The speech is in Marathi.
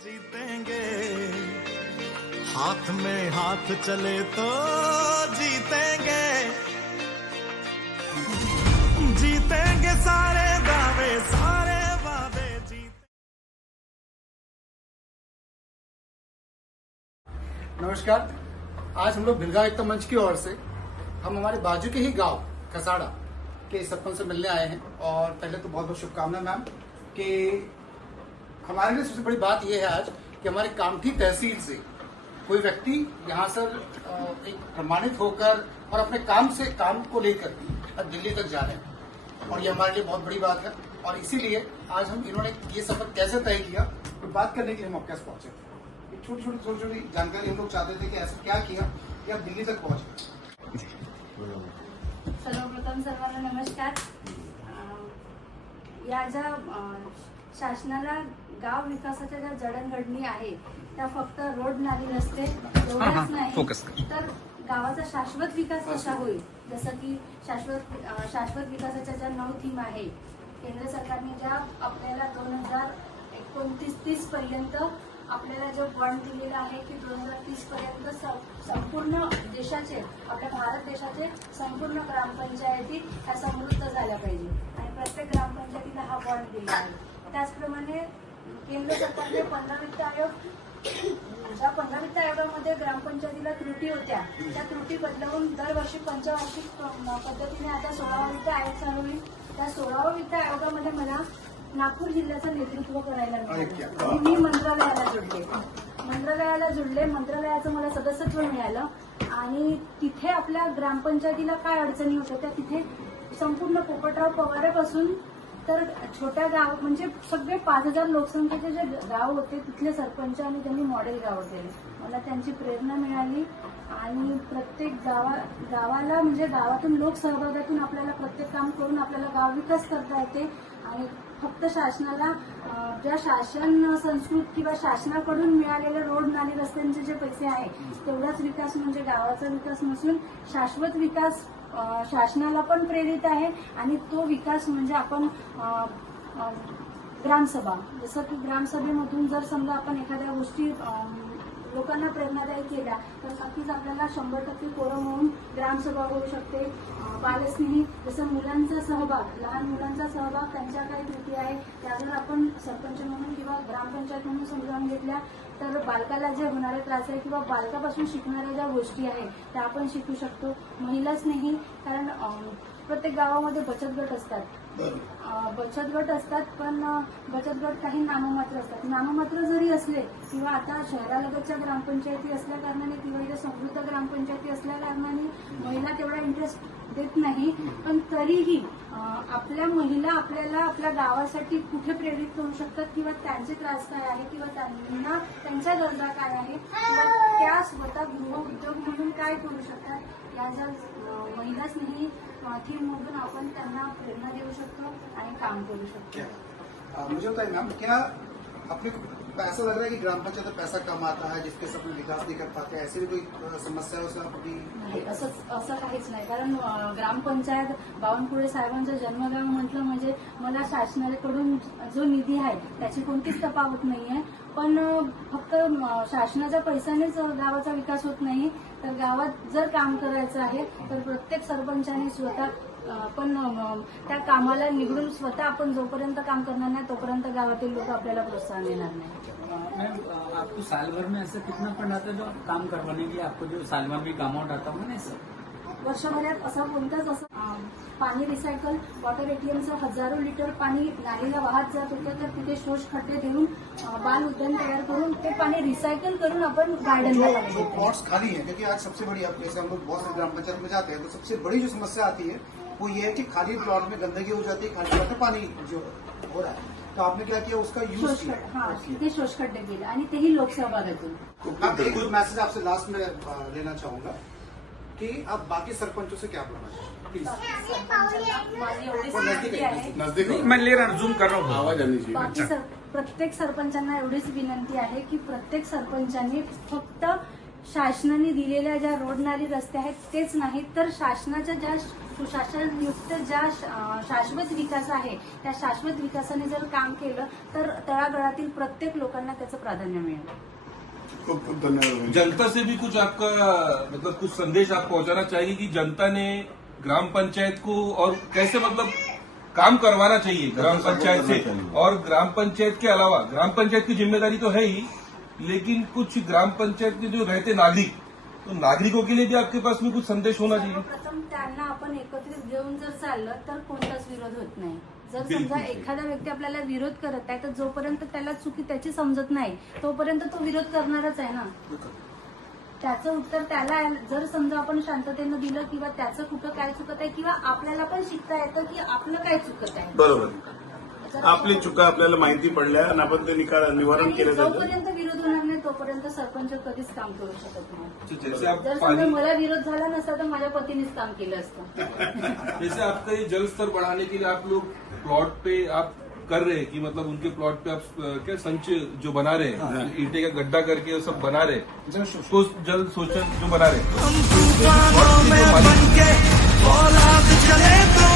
जीतेंगे हाथ में हाथ चले तो जीतेंगे जीतेंगे सारे वादे जीत। नमस्कार। आज हम लोग भिलगांव एकता मंच की ओर से हम हमारे बाजू के ही गांव खसाड़ा के सरपंच से मिलने आए हैं। और पहले तो बहुत बहुत शुभकामनाएं मैम कि हमारे लिए सबसे बड़ी बात यह है आज कि हमारे कामठी तहसील से कोई व्यक्ति यहाँ से एक प्रमाणित होकर और अपने काम को लेकर दिल्ली तक जा रहे हैं और ये हमारे लिए बहुत बड़ी बात है। और इसीलिए आज हम इन्होंने ये सफर कैसे तय किया तो बात करने के लिए हम आपके पास पहुंचे। छोटी छोटी जानकारी हम लोग चाहते थे कि ऐसा क्या किया कि आप दिल्ली तक पहुंचे। सर्वप्रथम सर्वांना नमस्कार। या ज्या शासनाला गाव विकासाच्या ज्या जडणघडणी आहे त्या फक्त रोड नाली रस्ते एवढंच नाही तर गावाचा शाश्वत विकास कसा होईल, जसं की शाश्वत विकासाच्या ज्या 9 थीम आहे केंद्र सरकारने ज्या आपल्याला 2029-30 पर्यंत आपल्याला जो बॉन्ड दिलेला आहे की 2030 पर्यंत संपूर्ण देशाचे आपल्या भारत देशाचे संपूर्ण ग्रामपंचायती ह्या समृद्ध झाल्या पाहिजे आणि प्रत्येक ग्रामपंचायतीला हा बॉन्ड दिला आहे। त्याचप्रमाणे केंद्र सरकारने 15 वित्त आयोग ज्या 15 वित्त आयोगामध्ये ग्रामपंचायतीला त्रुटी होत्या त्या त्रुटी बदलवून दरवर्षी पंचवार्षिक पद्धतीने आता 16वा वित्त आयोग चालू होईल। त्या 16वा वित्त आयोगामध्ये मला नागपूर जिल्ह्याचं नेतृत्व करायला मिळालं। मी मंत्रालयाला जुडले मंत्रालयाचं मला सदस्यत्व मिळालं आणि तिथे आपल्या ग्रामपंचायतीला काय अडचणी होत्या त्या तिथे संपूर्ण पोपटराव पवारेपासून तर छोट्या गाव म्हणजे सगळे 5000 लोकसंख्येचे जे गाव होते तिथले सरपंच आणि त्यांनी मॉडेल गाव केले। मला त्यांची प्रेरणा मिळाली आणि प्रत्येक गावाला म्हणजे गावातून लोकसहभागातून आपल्याला प्रत्येक काम करून आपल्याला गाव विकास करता येते आणि फक्त शासनाला ज्या शासन संस्कृत किंवा शासनाकडून मिळालेले रोड नाली रस्त्यांचे जे पैसे आहे तेवढाच विकास म्हणजे गावाचा विकास नसून शाश्वत विकास शासनाला पण प्रेरित आहे आणि तो विकास म्हणजे आपण ग्रामसभा जसं की ग्रामसभेमधून जर समजा आपण एखाद्या गोष्टी लोकांना प्रेरणादायी केल्या तर नक्कीच आपल्याला 100% कोरं म्हणून ग्रामसभा होऊ शकते। बालस्नेही जसं मुलांचा सहभाग लहान मुलांचा सहभाग त्यांच्या काही कृती आहे त्या जर आपण सरपंच म्हणून किंवा ग्रामपंचायत म्हणून समजावून घेतल्या तर बालकाला जे होणारे त्रास आहे किंवा बालकापासून शिकणाऱ्या ज्या गोष्टी आहेत त्या आपण शिकू शकतो। महिलाच नाही कारण प्रत्येक गावामध्ये बचत गट असतात पण बचत गट काही नाममात्र असतात। नाममात्र जरी असले किंवा आता शहरालगतच्या ग्रामपंचायती असल्या कारणाने किंवा इथे समृद्ध ग्रामपंचायती असल्या कारणाने महिला तेवढा इंटरेस्ट देत नाही पण तरीही आपल्या महिला आपल्याला आपल्या गावासाठी कुठे प्रेरित करू शकतात किंवा त्यांचे त्रास काय आहे किंवा त्यांना त्यांच्या गरजा काय आहे किंवा त्या स्वतः गृहउद्योग म्हणून काय करू शकतात या ज्या महिलाच नाही थीममधून आपण त्यांना प्रेरणा देऊ शकतो आणि काम करू शकतो। मुझे बताइए मैम, क्या अपने ऐसा लग रहा है कि ग्राम पंचायत में पैसा कम आता है जिसके सब विकास नहीं कर पाते, ऐसी भी कोई समस्या नाही असं काहीच नाही कारण ग्रामपंचायत बावनकुळे साहेबांचं जन्मगाव म्हटलं म्हणजे मला शासनाकडून जो निधी आहे त्याची कोणतीच तफावत नाहीये पण फक्त शासनाच्या पैशानेच गावाचा विकास होत नाही तर गावात जर काम करायचं आहे तर प्रत्येक सरपंचाने स्वतः पण त्या कामाला निवडून स्वतः आपण जोपर्यंत काम करणार नाही तोपर्यंत गावातील लोक आपल्याला प्रोत्साहन देणार नाही। मैम आपको साल भर में ऐसा कितना फंड आता है जो काम करवाने के लिए आपको जो साल भर में अमाउंट आता है सर? वर्षभरात असं कोणतंच असं पाणी रिसायकल वॉटर एटीएमचं हजारो लिटर पाणी नालीला वाहत जात होतं तर तिथे शोष खड्डे देऊन बाल उद्यान तयार करून ते पाणी रिसायकल करून आपण गार्डनला जो पॉट्स खाली है क्योंकि आज सबसे बड़ी जैसे हम लोग बहुत से ग्राम पंचायत में जाते हैं तो सबसे बड़ी जो समस्या आती है वो ये है कि खाली प्लॉट में गंदगी हो जाती है, खाली प्लॉट में पानी जो हो रहा है तो आपने क्या किया उसका यूज किया तिथे शोष खड्डे केले आणि तेही लोकसहभागातून। एक मैसेज आपसे लास्ट में लेना चाहूंगा कि आप बाकी सरपंचों से क्या बोलना चाहिए प्लीज? माझी एवढीच विनंती आहे मैं ले रहा जूम कर रहा हूँ आवाज आनी बाकी प्रत्येक सरपंचांना एवढीच विनंती आहे की प्रत्येक सरपंचांनी फक्त शासनाने दिलेल्या ज्या रोड नाली रस्ते आहेत तेच नाहीत, तर शासनाच्या ज्या सुशासनयुक्त ज्या शाश्वत विकास आहे त्या शाश्वत विकासाने जर काम केलं तर तळागाळातील प्रत्येक लोकांना त्याचं प्राधान्य मिळेल। खूब खूब धन्यवाद। जनता से भी कुछ आपका मतलब कुछ संदेश आप पहुंचाना चाहिए कि जनता ने ग्राम पंचायत को और कैसे मतलब काम करवाना चाहिए ग्राम पंचायत से, और ग्राम पंचायत के अलावा ग्राम पंचायत की जिम्मेदारी तो है ही, लेकिन कुछ ग्राम पंचायत के जो रहते नागरिक, तो नागरिकों के लिए भी आपके पास में कुछ संदेश होना चाहिए। सर्वप्रथम त्यांना आपण एकत्रित घेऊन जर चाललं तर कोणताच विरोध होत नाही। जर बिलकुल. समजा एखादा व्यक्ती आपल्याला विरोध करत आहे तर जोपर्यंत त्याला चुकी त्याची समजत नाही तोपर्यंत तो विरोध करणारच आहे ना। त्याचं उत्तर त्याला जर समजा आपण शांततेनं दिलं किंवा त्याचं कुठं काय चुकत आहे किंवा आपल्याला पण शिकता येतं की आपलं काय चुकत आहे। बरोबर। जर आपली चुका आपल्याला माहिती पडल्या आणि आपण ते निवारण आणि केलं जातं। जोपर्यंत विरोध होणार नाही तोपर्यंत सरपंच कधीच काम करू शकत नाही। तो जैसे आप जर समजा पानी, मला विरोध झाला नसता तर माझ्या पतीनेच काम केलं असतं। जैसे आपका ये जल स्तर बढ़ाने के लिए आप लोग प्लॉट पे आप कर रहे हैं कि मतलब उनके प्लॉट पे आप क्या संच जो बना रहे हैं, ईंटे का गड्ढा करके वो सब बना रहे हैं, उसको जल शोषण जो बना रहे हैं, हम तूफानों में बनके औलाद चले तो